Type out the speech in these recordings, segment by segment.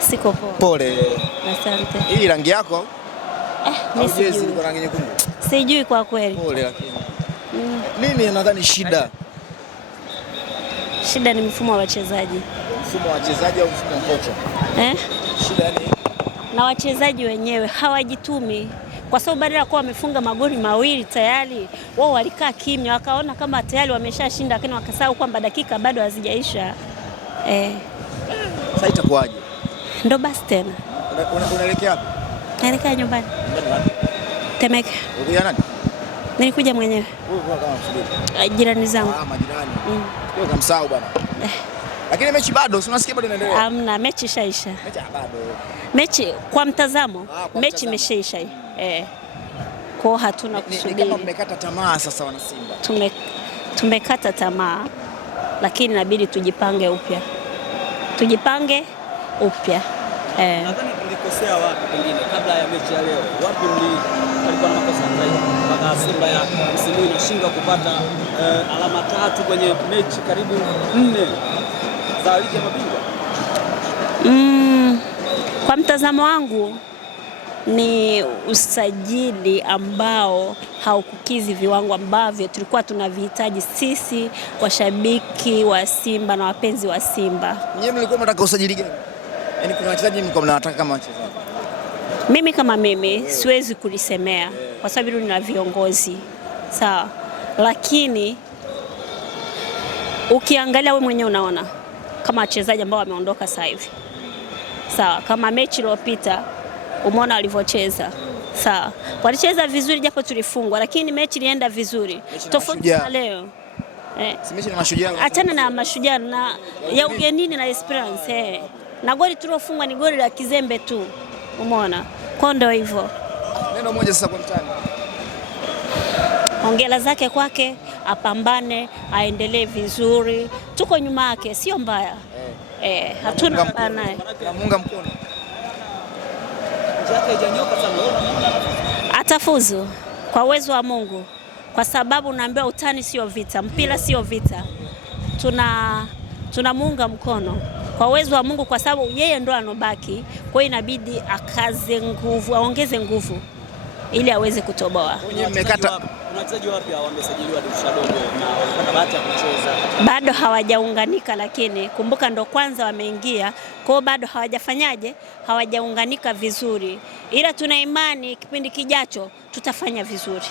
siko poa. Pole. Asante. Hii rangi yako? Mimi sijui. Iko rangi nyekundu. Sijui kwa kweli. Pole lakini. Nini nadhani shida? Shida ni mfumo wa wachezaji. Mfumo wa wachezaji au mfumo wa kocha? Shida ni na wachezaji wenyewe hawajitumi, kwa sababu badala ya kuwa wamefunga magoli mawili tayari wao walikaa kimya, wakaona kama tayari wameshashinda, lakini wakasahau kwamba dakika bado hazijaisha. Sasa itakuwaje? Ndo basi tena. Unaelekea wapi? Naelekea nyumbani. Temeke. Unakuja nani? Nilikuja mwenyewe. Wewe kama msubiri. Jirani zangu. Majirani. Wewe kamsahau bwana. Lakini mechi bado, si unasikia bado inaendelea? Hamna, mechi ishaisha. Mechi bado. Mechi kwa mtazamo, mechi imeshaisha. Kwa hatuna kusubiri. Ni kama mmekata tamaa sasa wana Simba. Tumekata tamaa, lakini inabidi tujipange upya. Nadhani tulikosea wapi pengine kabla ya mechi ya leo? Wapi alikuwa na makosa zaidi mpaka Simba ya msimu inashindwa kupata alama 3 kwenye mechi karibu 4 za ligi ya mabingwa? Kwa mtazamo wangu ni usajili ambao haukukizi viwango ambavyo tulikuwa tunavihitaji sisi washabiki wa Simba na wapenzi wa Simba. Nyinyi mlikuwa mnataka usajili gani? Yaani kuna wachezaji mlikuwa mnawataka kama wachezaji? Mimi kama siwezi kulisemea kwa sababu nina viongozi. Sawa. Lakini ukiangalia wewe mwenyewe unaona kama wachezaji ambao wameondoka sasa hivi. Sawa, kama mechi iliyopita umeona walivyocheza. Sawa. Walicheza vizuri japo tulifungwa, lakini mechi ilienda vizuri. Tofauti na leo. Si mechi na Mashujaa. Achana na Mashujaa na ya ugenini na Esperance. Na goli tulofungwa ni goli la kizembe tu. Umeona? Kwa ndio hivyo. Neno moja sasa kwa mtani. Hongera zake kwake, apambane, aendelee vizuri. Tuko nyuma yake, sio mbaya. Hatuna mbaya naye. Namuunga mkono. Atafuzu kwa uwezo wa Mungu, kwa sababu naambiwa utani sio vita, mpira sio vita. Tunamuunga mkono kwa uwezo wa Mungu, kwa sababu yeye ndo anobaki. Kwa hiyo inabidi akaze nguvu, aongeze nguvu ili aweze kutoboa. Wachezaji wapi wamesajiliwa dirisha dogo na wanapata bahati ya kucheza? Bado hawajaunganika, lakini kumbuka ndo kwanza wameingia, kwa hiyo bado hawajaunganika vizuri, ila tuna imani kipindi kijacho tutafanya vizuri.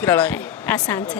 Kila la heri. Asante.